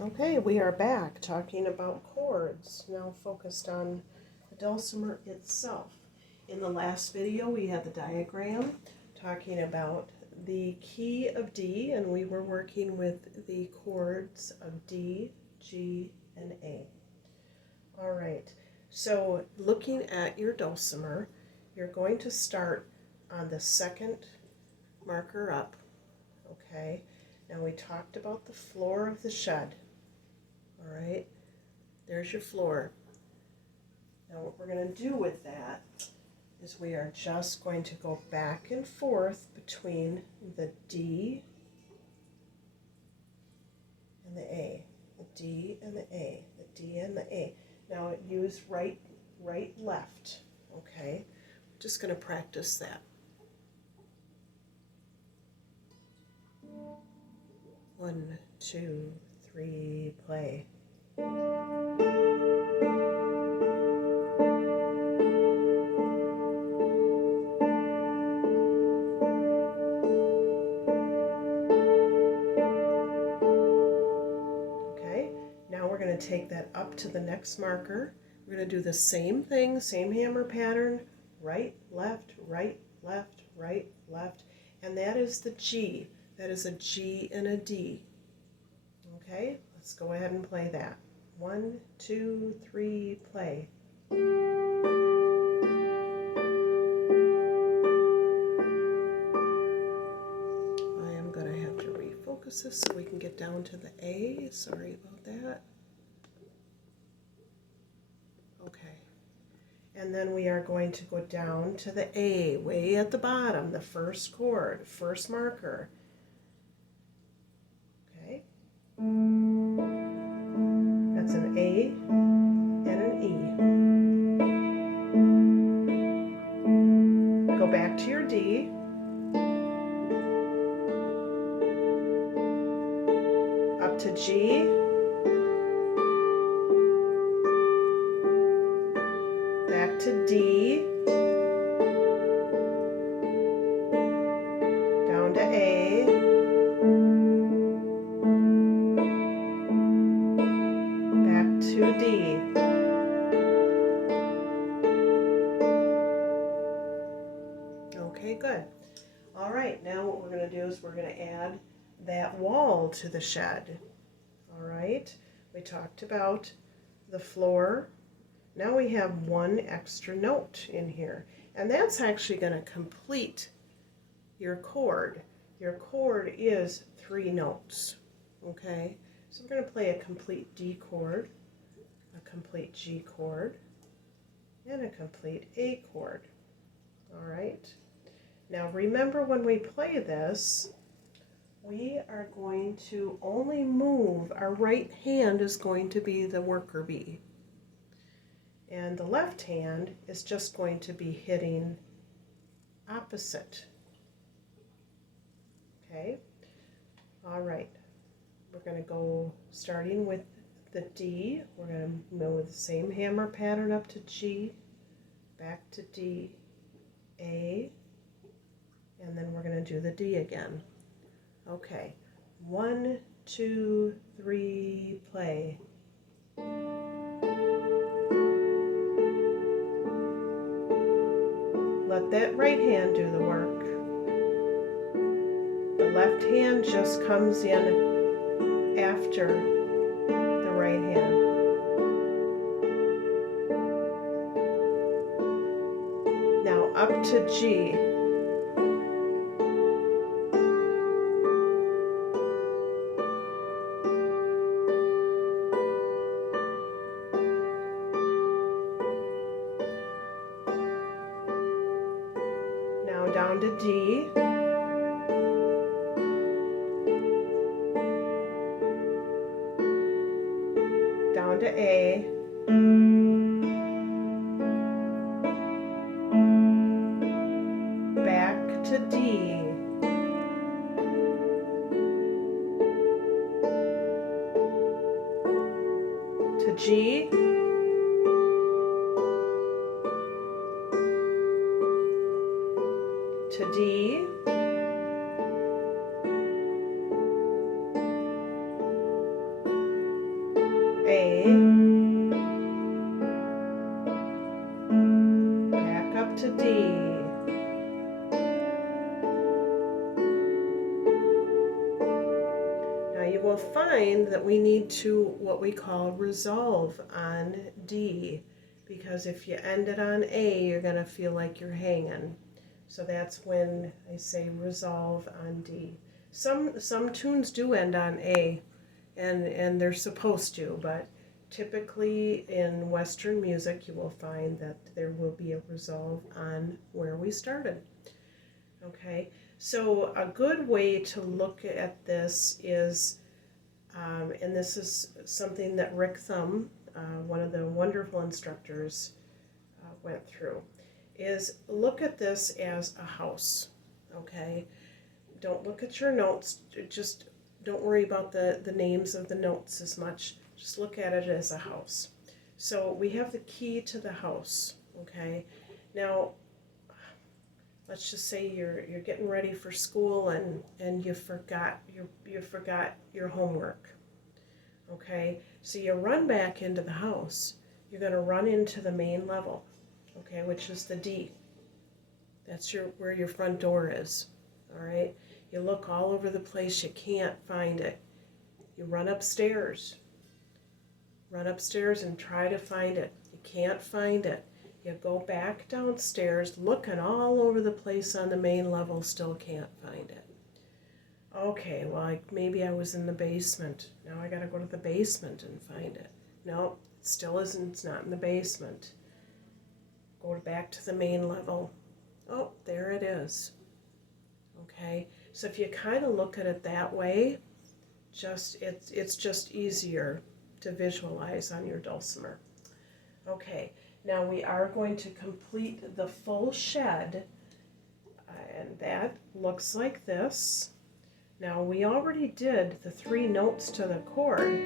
Okay, we are back talking about chords, now focused on the dulcimer itself. In the last video we had the diagram talking about the key of D, and we were working with the chords of D, G, and A. All right, so looking at your dulcimer, you're going to start on the second marker up, okay? Now we talked about the floor of the shed. All right, there's your floor. Now what we're going to do with that is we are just going to go back and forth between the D and the A, the D and the A, the D and the A. Now use right, left, okay? We're just going to practice that. 1, 2, 3, play. Take that up to the next marker. We're going to do the same thing, same hammer pattern, right, left, right, left, right, left, and that is the G. That is a G and a D. Okay, let's go ahead and play that. 1, 2, 3, play. I am going to have to refocus this so we can get down to the A. Sorry about that. Okay, and then we are going to go down to the A, way at the bottom, the first chord, first marker. Okay, that's an A and an E. Go back to your D. Up to G. Back to D, down to A, back to D. Okay, good. All right, now what we're going to do is we're going to add that wall to the shed. All right, we talked about the floor. Now we have one extra note in here, and that's actually going to complete your chord. Your chord is 3 notes, okay? So we're going to play a complete D chord, a complete G chord, and a complete A chord. All right? Now remember, when we play this, we are going to only move, our right hand is going to be the worker bee. And the left hand is just going to be hitting opposite. Okay? All right. We're going to go starting with the D. We're going to move the same hammer pattern up to G, back to D, A, and then we're going to do the D again. Okay. 1, 2, 3, play. Let that right hand do the work. The left hand just comes in after the right hand. Now up to G. Now down to D. Down to A. Back to D. To G. To D. A, back up to D. Now you will find that we need to what we call resolve on D, because if you end it on A, you're going to feel like you're hanging. So that's when I say resolve on D. Some tunes do end on A, and they're supposed to, but typically in Western music you will find that there will be a resolve on where we started. Okay, so a good way to look at this is, and this is something that Rick Thum, one of the wonderful instructors, went through, is look at this as a house. Okay, don't look at your notes, just don't worry about the names of the notes as much. Just look at it as a house. So we have the key to the house. Okay, now let's just say you're getting ready for school and you forgot your homework. Okay, so you run back into the house. You're going to run into the main level, okay, which is the D. That's where your front door is. All right, you look all over the place, you can't find it. You run upstairs and try to find it. You can't find it. You go back downstairs, looking all over the place on the main level, still can't find it. Okay, well, maybe I was in the basement. Now I gotta go to the basement and find it. No, it still isn't. It's not in the basement. Go back to the main level. Oh, there it is. Okay, so if you kind of look at it that way, it's just easier to visualize on your dulcimer. Okay, now we are going to complete the full shed, and that looks like this. Now we already did the 3 notes to the chord.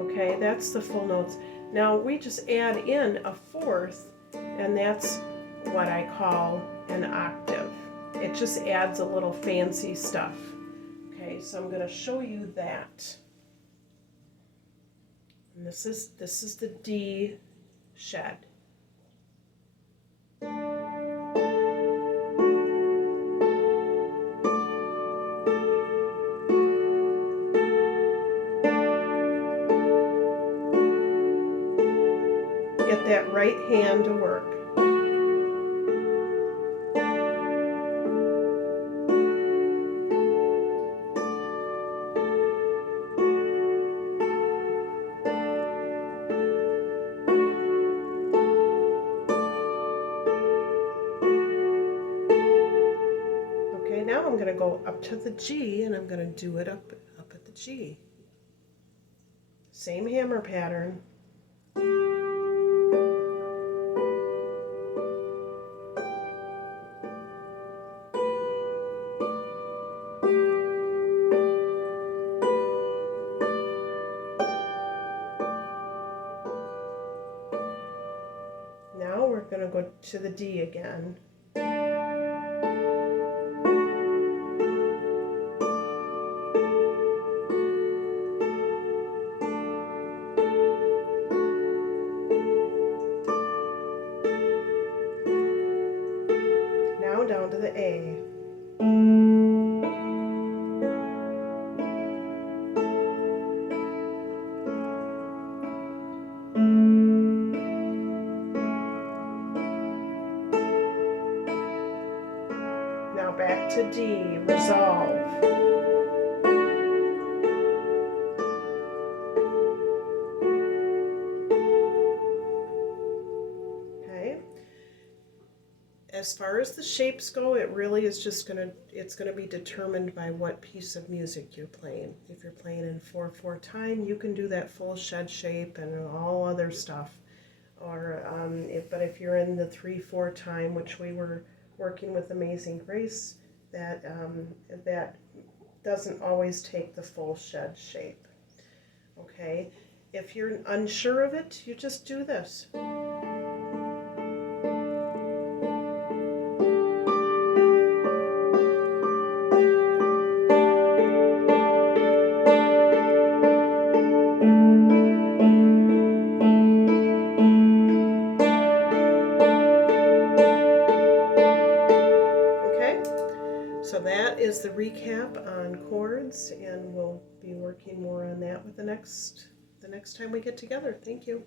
Okay, that's the full notes. Now we just add in a 4th, and that's what I call an octave. It just adds a little fancy stuff. Okay, so I'm going to show you that. And this is the D shed. Get that right hand to work. Okay, now I'm going to go up to the G, and I'm going to do it up at the G. Same hammer pattern. Now we're going to go to the D again. Now down to the A. Now back to D, resolve. Okay. As far as the shapes go, it really is just it's gonna be determined by what piece of music you're playing. If you're playing in 4/4 time, you can do that full shed shape and all other stuff. Or but if you're in the 3/4 time, which we were working with Amazing Grace, that doesn't always take the full shed shape. Okay, if you're unsure of it, you just do this. So that is the recap on chords, and we'll be working more on that with the next time we get together. Thank you.